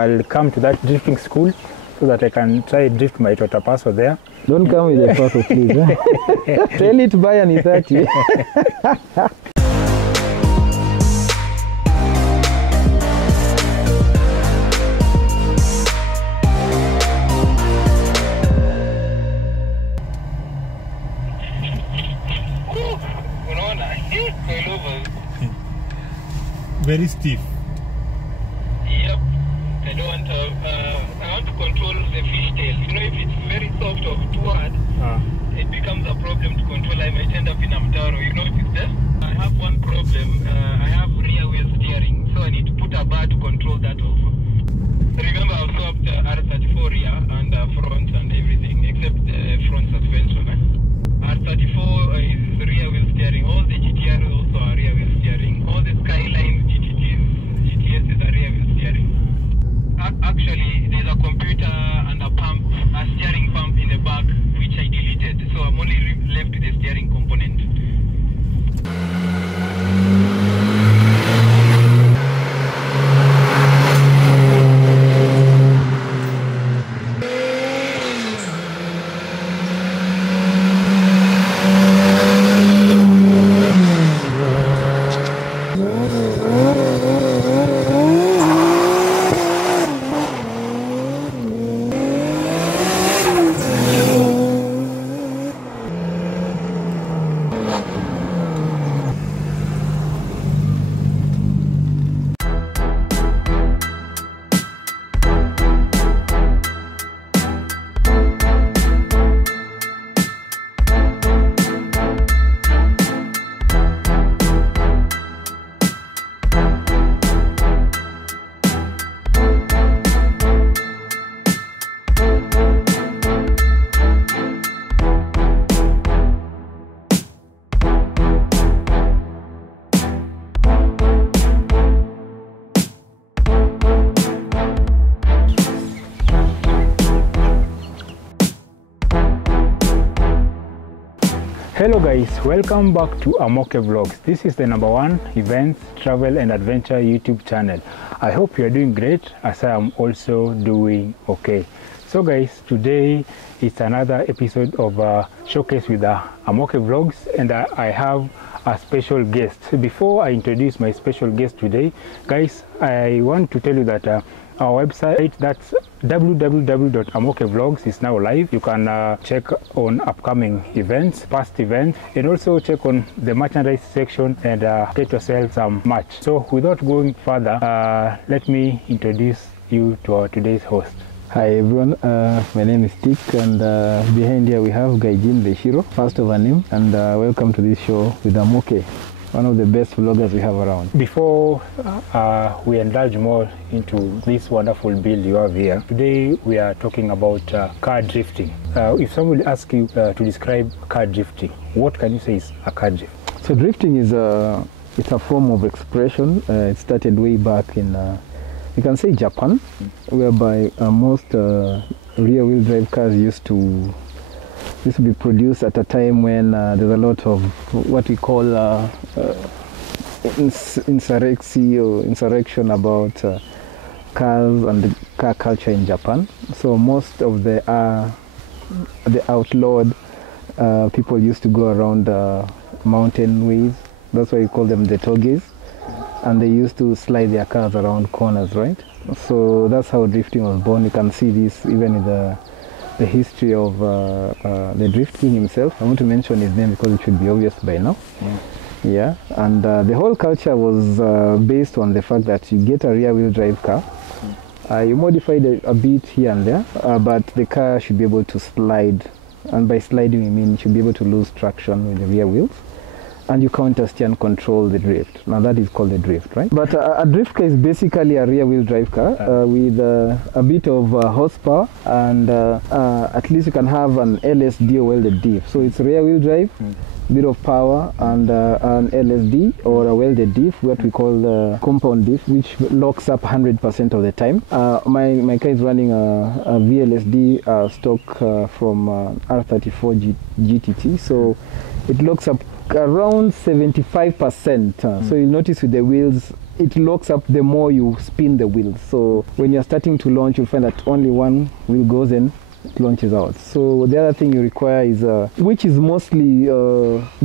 I'll come to that drifting school so that I can try drift my Toyota Passo there. Don't come with a Passo, please. Tell it to buy an E30. Very stiff. Yep. I don't want to. I want to control the fishtail. You know, if it's very soft or too hard, it becomes a problem to control. I might end up in Amtaro. You know, if it's there. I have one problem. I have rear wheel steering, so I need to put a bar to control that also. Remember, I swapped R34 rear and front and everything except the front suspension. R34 is rear wheel steering. All the GTR also are rear wheel steering. All the Skylines, GTS is a rear wheel steering. Actually, there's a computer and a pump, a steering pump in the back, which I deleted. So I'm only left with the steering component. Hello guys, welcome back to Amoke Vlogs. This is the #1 events, travel and adventure YouTube channel. I hope you are doing great as I am also doing okay. So guys, today it's another episode of Showcase with Amoke Vlogs, and I have a special guest. Before I introduce my special guest today, guys, I want to tell you that our website, that's www.amokevlogs, is now live. You can check on upcoming events, past events, and also check on the merchandise section and get yourself some merch. So without going further, let me introduce you to our today's host. Hi everyone, my name is Tik, and behind here we have Gaijin Le Shiro, first of our name, and welcome to this show with Amoke, one of the best vloggers we have around. Before we indulge more into this wonderful build you have here, today we are talking about car drifting. If somebody asks you to describe car drifting, what can you say is a car drift? So drifting is it's a form of expression. It started way back in, you can say Japan, whereby most rear-wheel drive cars used to be produced at a time when there's a lot of what we call insurrection about cars and the car culture in Japan. So most of the outlawed people used to go around mountain ways. That's why we call them the toges. And they used to slide their cars around corners, right? So that's how drifting was born. You can see this even in the history of the Drift King himself. I want to mention his name because it should be obvious by now. Yeah, and the whole culture was based on the fact that you get a rear-wheel drive car. You modify it a bit here and there, but the car should be able to slide. And by sliding, we mean it should be able to lose traction with the rear wheels. And you counter-steer and control the drift. Now that is called the drift, right? But a drift car is basically a rear-wheel drive car with a bit of horsepower, and at least you can have an LSD or welded diff. So it's rear-wheel drive, bit of power, and an LSD or a welded diff, what we call the compound diff, which locks up 100% of the time. My car is running a vlsd stock from R34 GTT, so it locks up around 75%. So you'll notice with the wheels, it locks up the more you spin the wheels. So when you're starting to launch, you'll find that only one wheel goes in, it launches out. So the other thing you require is, which is mostly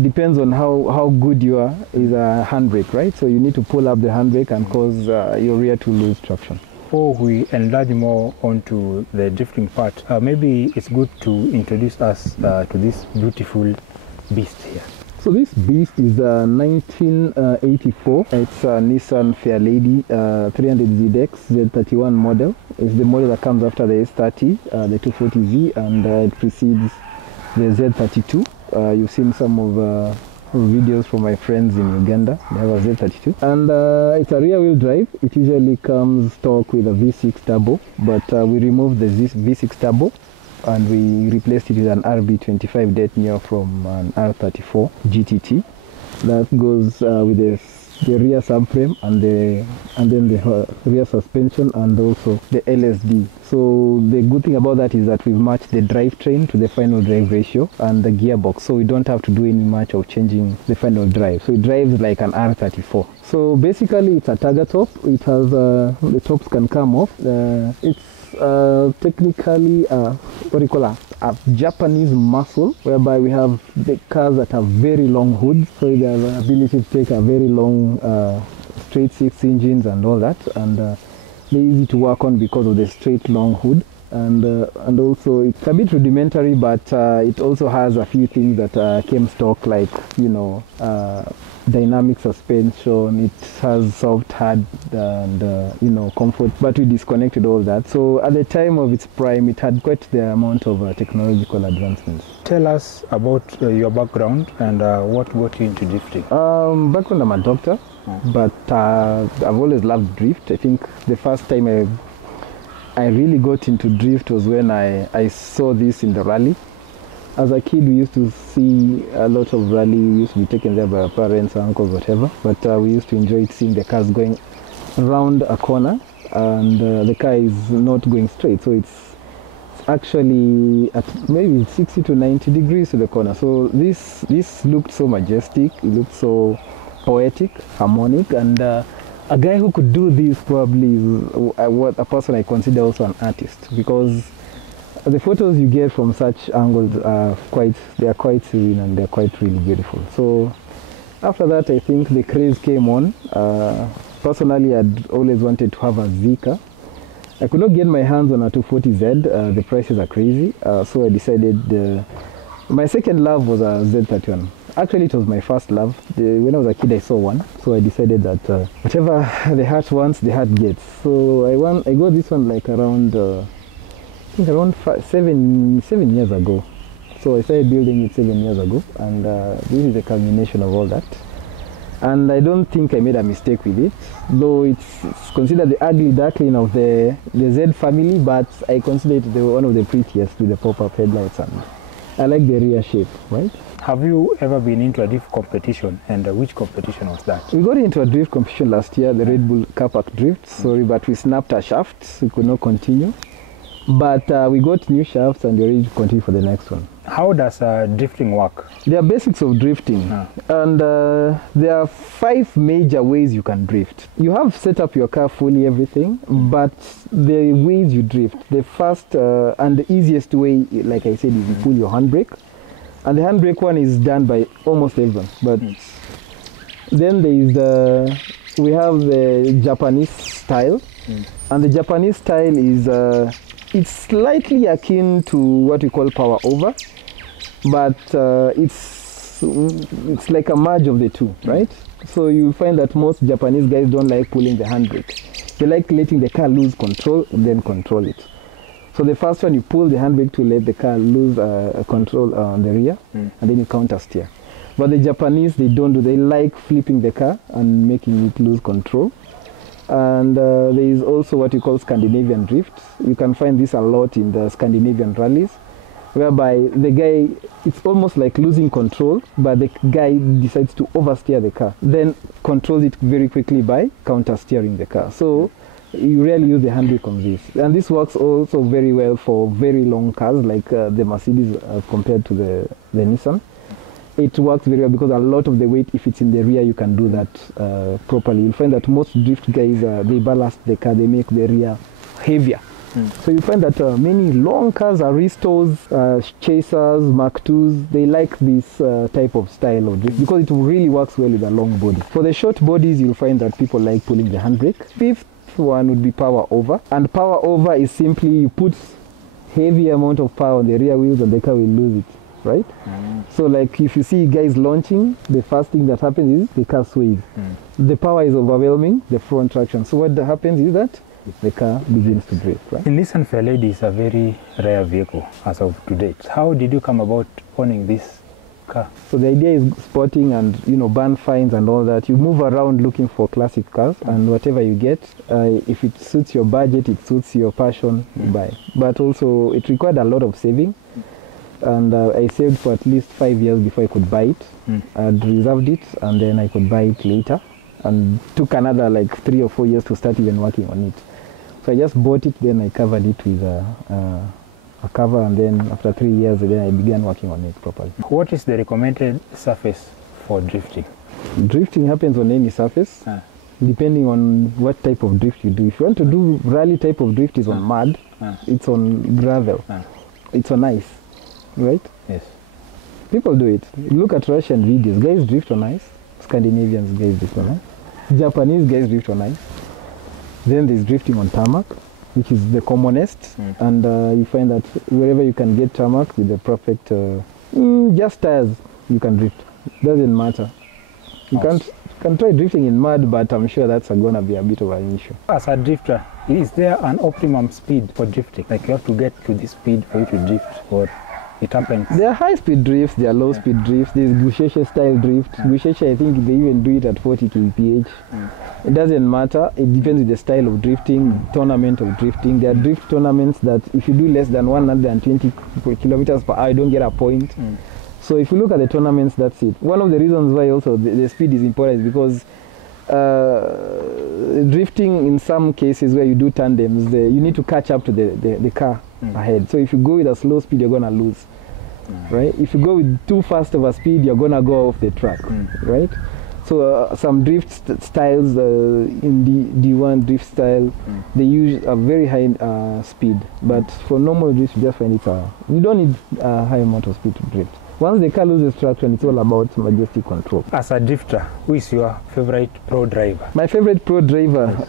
depends on how good you are, is a handbrake, right? So you need to pull up the handbrake and cause your rear to lose traction. Before we enlarge more onto the drifting part, maybe it's good to introduce us to this beautiful beast here. So this beast is a 1984. It's a Nissan Fairlady 300ZX Z31 model. It's the model that comes after the S30, the 240Z, and it precedes the Z32. You've seen some of videos from my friends in Uganda. They have a Z32. And it's a rear wheel drive. It usually comes stock with a V6 turbo, but we removed the V6 turbo and we replaced it with an RB25 Det Neo from an R34 GTT. That goes with the rear subframe and then the rear suspension and also the LSD. So the good thing about that is that we've matched the drivetrain to the final drive ratio and the gearbox, so we don't have to do any much of changing the final drive. So it drives like an R34. So basically it's a tagger top. It has the tops can come off. It's technically what do you call a Japanese muscle, whereby we have the cars that have very long hoods, so they have the ability to take a very long straight six engines and all that, and they're easy to work on because of the straight long hood. And also it's a bit rudimentary, but it also has a few things that came stock, like, you know, dynamic suspension. It has soft, hard, and you know, comfort, but we disconnected all that. So at the time of its prime, it had quite the amount of technological advancements. Tell us about your background and what got you into drifting. Background, I'm a doctor, but I've always loved drift. I think the first time I really got into drift was when I saw this in the rally. As a kid, we used to see a lot of rally. We used to be taken there by our parents, uncles, whatever. But we used to enjoy seeing the cars going around a corner, and the car is not going straight. So it's actually at maybe 60 to 90 degrees to the corner. So this looked so majestic. It looked so poetic, harmonic, and a guy who could do this probably is a person I consider also an artist, because the photos you get from such angles are quite serene and they're quite really beautiful. So after that, I think the craze came on. Personally, I'd always wanted to have a Z car. I could not get my hands on a 240Z. The prices are crazy. So I decided my second love was a Z31. Actually, it was my first love. When I was a kid, I saw one. So I decided that whatever the heart wants, the heart gets. So I got this one like around I think around 7 years ago. So I started building it 7 years ago, and this is the culmination of all that. And I don't think I made a mistake with it, though it's considered the ugly duckling of the Z family, but I consider it one of the prettiest with the pop-up headlights, and I like the rear shape, right? Have you ever been into a drift competition, and which competition was that? We got into a drift competition last year, the Red Bull Car Park Drift. Sorry, but we snapped our shafts, we could not continue. But we got new shafts and we're ready to continue for the next one. How does drifting work? There are basics of drifting, and there are 5 major ways you can drift. You have set up your car fully, everything, but the ways you drift, the first and the easiest way, like I said, is you pull your handbrake. And the handbrake one is done by almost everyone. But then there is we have the Japanese style, and the Japanese style is it's slightly akin to what we call power over, but it's like a merge of the two, right? So you'll find that most Japanese guys don't like pulling the handbrake. They like letting the car lose control and then control it. So the first one, you pull the handbrake to let the car lose control on the rear, and then you counter steer. But the Japanese, they don't do. They like flipping the car and making it lose control. And there is also what you call Scandinavian drift. You can find this a lot in the Scandinavian rallies. whereby the guy, it's almost like losing control, but the guy decides to oversteer the car, then controls it very quickly by counter-steering the car. So you rarely use the handbrake on this. And this works also very well for very long cars like the Mercedes compared to the Nissan. It works very well because a lot of the weight, if it's in the rear, you can do that properly. You'll find that most drift guys, they ballast the car, they make the rear heavier. So you find that many long cars, Aristos, Chasers, Mark IIs, they like this type of style of drift because it really works well with a long body. For the short bodies, you'll find that people like pulling the handbrake. Fifth one would be power over. And power over is simply you put heavy amount of power on the rear wheels and the car will lose it, right? So like if you see guys launching, the first thing that happens is the car sways. The power is overwhelming the front traction. So what happens is that the car begins to drift, right? In Nissan Fairlady is a very rare vehicle as of today. How did you come about owning this car? So the idea is spotting and, you know, ban fines and all that. You move around looking for classic cars and whatever you get, if it suits your budget, it suits your passion, you buy. But also it required a lot of saving. And I saved for at least 5 years before I could buy it. I'd reserved it and then I could buy it later. And took another like 3 or 4 years to start even working on it. So I just bought it, then I covered it with a cover, and then after 3 years, then I began working on it properly. What is the recommended surface for drifting? Drifting happens on any surface, depending on what type of drift you do. If you want to do rally type of drift, it's on mud, it's on gravel, it's on ice, right? Yes. People do it. Look at Russian videos. Guys drift on ice. Scandinavians guys drift on ice. Japanese guys drift on ice. Then there's drifting on tarmac, which is the commonest. And you find that wherever you can get tarmac with the perfect, just tires, you can drift. Doesn't matter. You can try drifting in mud, but I'm sure that's going to be a bit of an issue. As a drifter, is there an optimum speed for drifting? Like you have to get to this speed for you to drift, or it happens? There are high-speed drifts, there are low-speed drifts. There's Gusheshe style drift. Gusheshe, I think they even do it at 40 kph. It doesn't matter. It depends on the style of drifting, tournament of drifting. There are drift tournaments that if you do less than 120 kilometers per hour, you don't get a point. So if you look at the tournaments, that's it. One of the reasons why also the speed is important is because drifting in some cases where you do tandems, you need to catch up to the car ahead. So if you go with a slow speed, you're going to lose, right? If you go with too fast of a speed, you're going to go off the track, right? So some drift styles, in D1 drift style, they use a very high speed. But for normal drift, you just find you don't need a high amount of speed to drift. Once the car loses traction, it's all about majestic control. As a drifter, who is your favorite pro driver? My favorite pro driver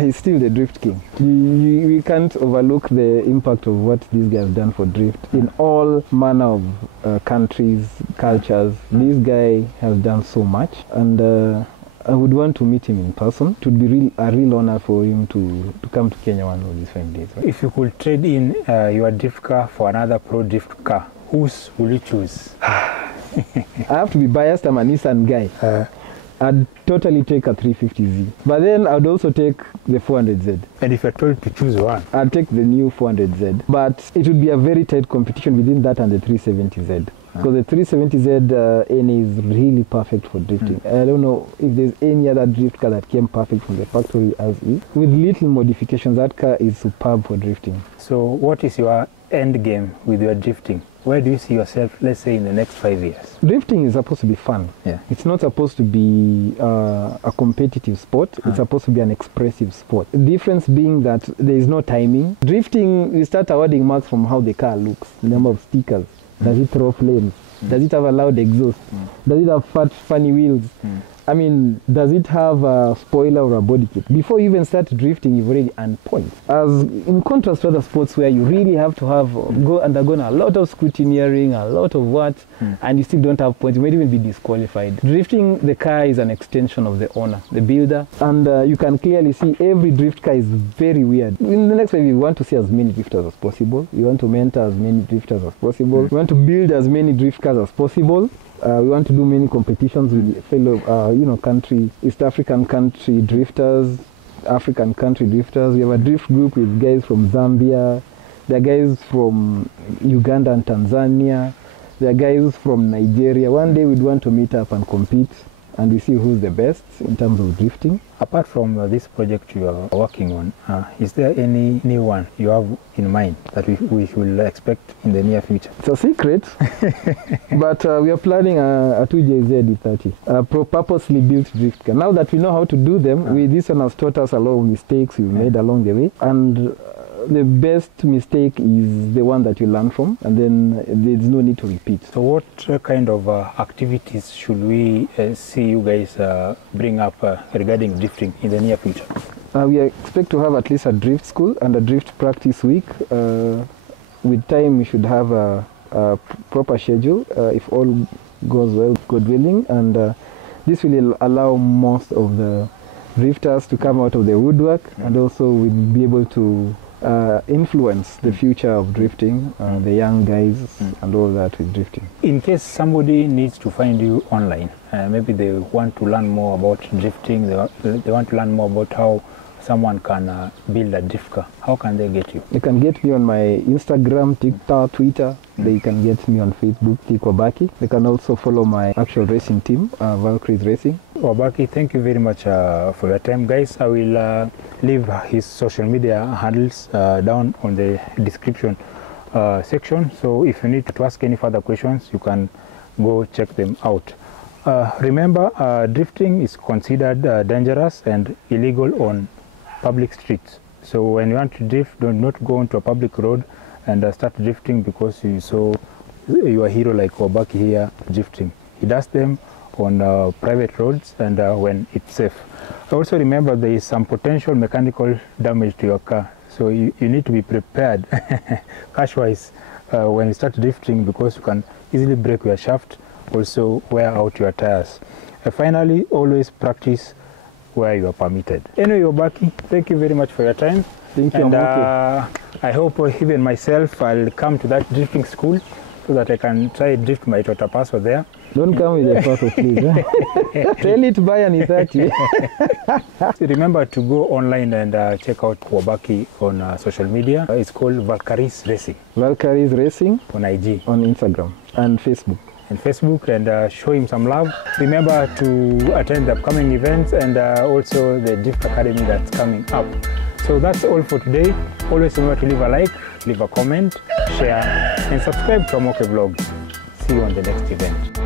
is still the Drift King. We can't overlook the impact of what this guy has done for drift in all manner of countries, cultures. This guy has done so much, and I would want to meet him in person. It would be a real honor for him to come to Kenya one of these 5 days. Right? If you could trade in your drift car for another pro drift car, whose will you choose? I have to be biased. I'm a Nissan guy. I'd totally take a 350Z. But then I'd also take the 400Z. And if you're told to choose one? I'd take the new 400Z. But it would be a very tight competition within that and the 370Z. Because the 370Z NA is really perfect for drifting. I don't know if there's any other drift car that came perfect from the factory as is. With little modifications, that car is superb for drifting. So what is your end game with your drifting? Where do you see yourself, let's say, in the next 5 years? Drifting is supposed to be fun. It's not supposed to be a competitive sport. It's supposed to be an expressive sport. The difference being that there is no timing. Drifting, you start awarding marks from how the car looks, the number of stickers. Does it throw flames? Does it have a loud exhaust? Does it have fat, funny wheels? I mean, does it have a spoiler or a body kit? Before you even start drifting, you've already earned points. As in contrast to other sports where you really have to undergo a lot of scrutineering, a lot of what, and you still don't have points. You might even be disqualified. Drifting, the car is an extension of the owner, the builder, and you can clearly see every drift car is very weird. In the next 5 years, we want to see as many drifters as possible. We want to mentor as many drifters as possible. We want to build as many drift cars as possible. We want to do many competitions with fellow, country, East African country drifters, African country drifters. We have a drift group with guys from Zambia, There are guys from Uganda and Tanzania. There are guys from Nigeria. One day we'd want to meet up and compete, and we see who's the best in terms of drifting. Apart from this project you are working on, is there any new one you have in mind that we should expect in the near future? It's a secret, but we are planning a 2JZ D30, a purposely built drift car. Now that we know how to do them, this one has taught us a lot of mistakes we've made along the way, and the best mistake is the one that you learn from, and then there's no need to repeat. So what kind of activities should we see you guys bring up regarding drifting in the near future? We expect to have at least a drift school and a drift practice week. With time we should have a proper schedule if all goes well, God willing, and this will allow most of the drifters to come out of the woodwork, and also we'll be able to influence the future of drifting, the young guys and all that with drifting. In case somebody needs to find you online, maybe they want to learn more about drifting, they want to learn more about how someone can build a drift car, how can they get you? They can get me on my Instagram, TikTok, Twitter. They can get me on Facebook, Wabaki. They can also follow my actual racing team, Valkyries Racing. Wabaki, thank you very much for your time, guys. I will leave his social media handles down on the description section. So if you need to ask any further questions, you can go check them out. Remember, drifting is considered dangerous and illegal on public streets. So when you want to drift, do not go onto a public road and start drifting because you saw your hero like Wabaki here drifting. He does them on private roads and when it's safe. Also remember there is some potential mechanical damage to your car, so you need to be prepared cash wise when you start drifting, because you can easily break your shaft, also wear out your tires. Finally, always practice where you are permitted. Anyway, Wabaki, thank you very much for your time. Thank you. And I hope even myself I'll come to that drifting school so that I can try drift my Toyota Passo there. Don't come with a photo, please. Tell it to buy an E30. Remember to go online and check out Wabaki on social media. It's called Valkyries Racing. Valkyries Racing on IG, on Instagram and Facebook. And show him some love. Remember to attend the upcoming events and also the Drift Academy that's coming up. So that's all for today. Always remember to leave a like, leave a comment, share, and subscribe to Amoke Vlogs. See you on the next event.